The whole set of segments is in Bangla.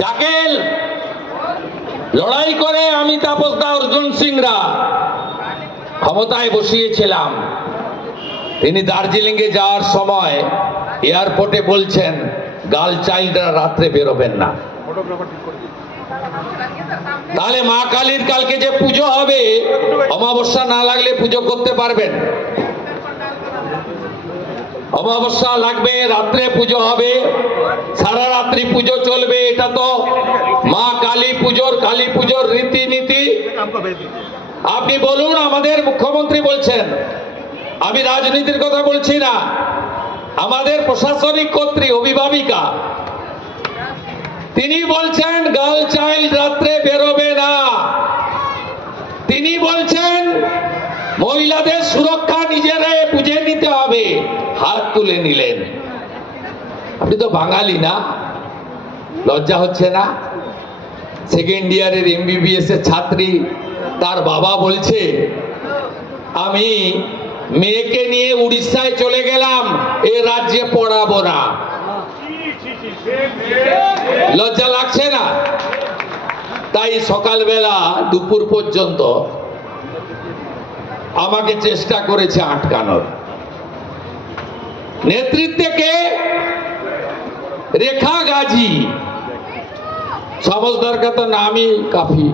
যাকে লড়াই করে আমি তাপস দা অর্জুন সিংরা ক্ষমতায় বসিয়েছিলাম, তিনি দার্জিলিং এ যাওয়ার সময় এয়ারপোর্টে বলছেন গার্ল চাইল্ডরা রাত্রে বেরোবেন না। তাহলে মা কালীর কালকে যে পুজো হবে, অমাবস্যা না লাগলে পুজো করতে পারবেন? অমাবস্যা লাগবে, রাত্রে পুজো হবে, সারা রাত্রি পুজো চলবে। এটা তো মা কালী পুজোর রীতিনীতি। আপনি বলুন, আমাদের মুখ্যমন্ত্রী বলছেন, আমি রাজনীতির কথা বলছি না, আমাদের প্রশাসনিক কর্ত্রী অভিভাবিকা তিনি বলছেন গার্ল চাইল্ড রাত্রে বেরোবে না। তিনি বলছেন মহিলাদের সুরক্ষা নিজেরাই বুঝে নিতে হবে। হাত তুলে নিলেন। আপনি তো বাঙালি না? লজ্জা হচ্ছে না? সেকেন্ড ইয়ারের MBBS এর ছাত্রী, তার বাবা বলছে আমি মেয়েকে নিয়ে উড়িষ্যায় চলে গেলাম, এ রাজ্যে পড়াবো না। লজ্জা লাগছে না? তাই সকালবেলা দুপুর পর্যন্ত আমাকে চেষ্টা করেছে আটকানোর। নেতৃত্বে কে? রেখা গাজী। সমজদার কা তো নামই কাফি।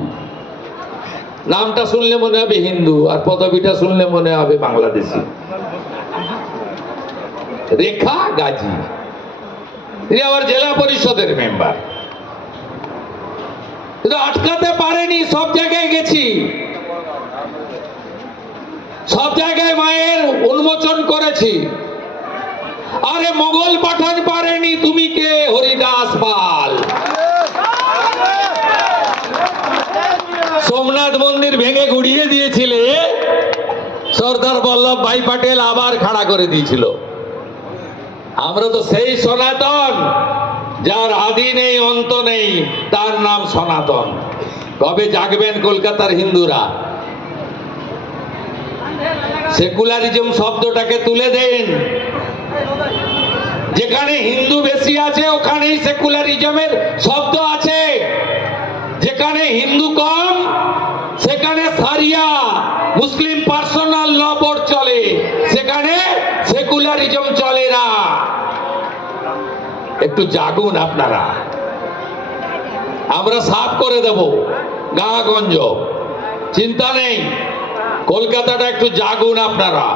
নামটা শুনলে মনে হবে হিন্দু, আর পদবিটা শুনলে মনে হবে বাংলাদেশি। রেখা গাজী, তিনি আবার জেলা পরিষদের মেম্বার। কিন্তু আটকাতে পারেনি। সব জায়গায় গেছি, সব জায়গায় মায়ের উন্মোচন করেছি। আরে মোগল পাঠান পারেনি, তুমি কে? হরিদাস পাল। সোমনাথ মন্দির ভেঙে গুড়িয়ে দিয়েছিলে, সর্দার বল্লভ ভাই পাটেল আবার খাড়া করে দিয়েছিল। আমরা তো সেই সনাতন, যার আদি নেই অন্ত নেই, তার নাম সনাতন। কবে জাগবেন কলকাতার হিন্দুরা? সেকুলারিজম শব্দটাকে তুলে দেন। যেখানে হিন্দু বেশি আছে ওখানেই সেকুলারিজমের শব্দ আছে। যেখানে হিন্দু কম সেখানে সারিয়া মুসলিম পার্সোনাল ল বোর্ড চলে, সেখানে সেকুলারিজম চলে না। একটু জাগুন আপনারা, আমরা সাফ করে দেব গাঁগঞ্জ, চিন্তা নেই। কলকাতাটা একটু জাগুন আপনারা।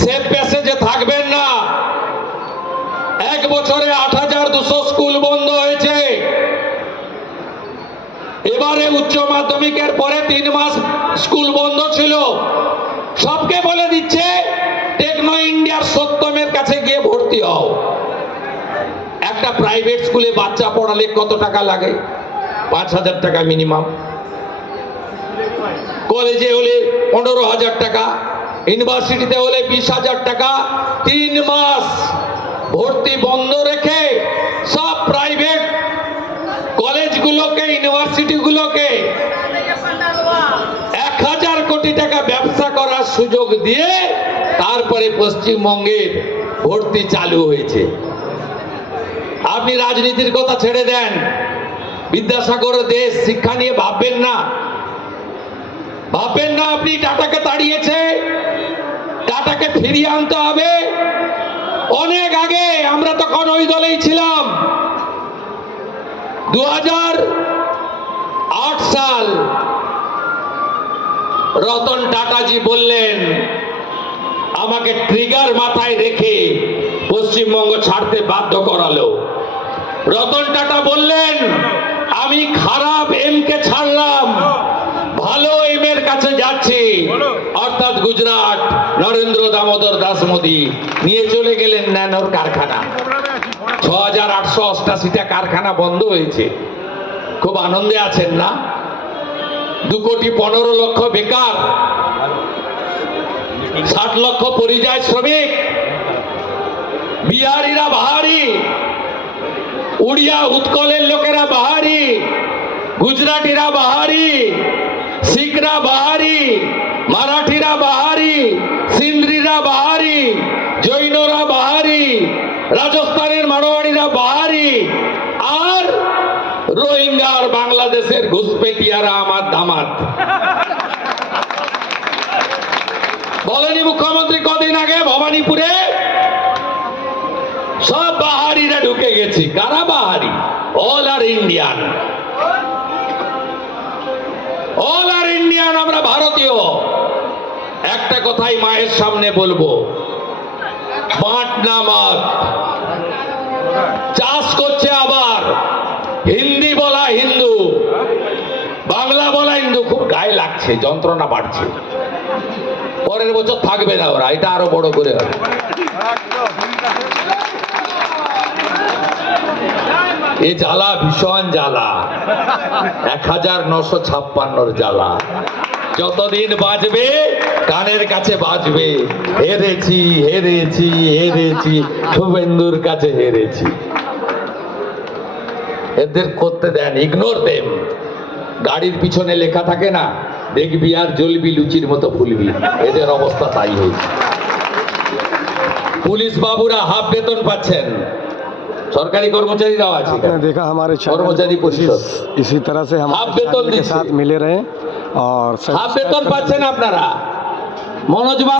সেফ প্যাসেজে থাকবেন না। এক বছরে ৮,২০০ স্কুল বন্ধ হয়েছে। এবারে উচ্চ মাধ্যমিকের পরে ৩ মাস স্কুল বন্ধ ছিল। সবকে বলে দিচ্ছে টেকনো ইন্ডিয়ার সত্যমের কাছে গিয়ে ভর্তি হও। একটা প্রাইভেট স্কুলে বাচ্চা পড়ালে কত টাকা লাগে? ৫,০০০ টাকা মিনিমাম। কলেজে হলে ১৫,০০০ টাকা, ইউনিভার্সিটিতে হলে ২০,০০০ টাকা। ৩ মাস ভর্তি বন্ধ রেখে সব প্রাইভেট কলেজগুলোকে, ইউনিভার্সিটিগুলোকে ১,০০০ কোটি টাকা ব্যবসা করার সুযোগ দিয়ে তারপরে পশ্চিমবঙ্গের ভর্তি চালু হয়েছে। আপনি রাজনীতির কথা ছেড়ে দেন। বিদ্যাসাগর দেশ শিক্ষা নিয়ে ভাববেন না, ভাববেন না। আপনি টাটাকে তাড়িয়েছে, টাটাকে ফিরিয়ে আনতে হবে। অনেক আগে, আমরা তখন ওই দলেই ছিলাম। ২০০৮ সাল রতন টাটাজি বললেন, আমাকে ট্রিগার মাথায় রেখে পশ্চিমবঙ্গ ছাড়তে বাধ্য করালো। রতন টাটা বললেন, আমি খারাপ এমকে ছাড়লাম, ভালো এম এর কাছে যাচ্ছি, অর্থাৎ গুজরাট। নরেন্দ্র দামোদর দাস মোদী নিয়ে চলে গেলেন ন্যানোর কারখানা। ৬,৮৮৮টা কারখানা বন্ধ হয়েছে। খুব আনন্দে আছেন না? ২,১৫,০০,০০০ বেকার, ৬০ লক্ষ পরিযায়ী শ্রমিক। বিহারিরা বাহারি, উড়িয়া উৎকলের লোকেরা বাহারি, গুজরাটিরা বাহারি, শিখরা বাহারি, মারাঠিরা বাহারি, সিন্ধ্রিরা বাহারি, জৈনরা বাহারি, রাজস্থানের মারোয়াড়িরা বাহারি, আর রোহিঙ্গা আর বাংলাদেশের ঘুষপেটিয়ারা আমার দামাত। বলেনি মুখ্যমন্ত্রী কদিন আগে ভবানীপুরে সব বাহারিরা ঢুকে গেছি? কারা বাহারি? অল আর ইন্ডিয়ান, অল আর ইন্ডিয়ান, আমরা ভারতীয়। একটা কথাই মায়ের সামনে বলবো, মাঠ না মাঠ চাষ করছে, আবার হিন্দি বলা হিন্দু, বাংলা বলা হিন্দু। খুব গায়ে লাগছে, যন্ত্রণা বাড়ছে। পরের বছর থাকবে না ওরা, এটা আরো বড় করে হবে। এ জ্বালা ভীষণ জ্বালা, 1956 জ্বালা। যতদিন বাজবে কানের কাছে বাজবে, হেরেছি হেরেছি হেরেছি, শুভেন্দুর কাছে হেরেছি। এদের করতে দেন, ইগনোর দেম। গাড়ির পিছনে লেখা থাকে না, দেখবি আর জ্বলবি লুচির মতো ফুলবি, এদের অবস্থা তাই হয়েছে। পুলিশ বাবুরা হাফ বেতন পাচ্ছেন, সরকারি কর্মচারীরাও আছে। आपने देखा हमारे कर्मचारी परिषद इसी तरह से हम हाफ वेतन के साथ मिले रहे और হাফ বেতন পাচ্ছেন আপনারা। মনোজ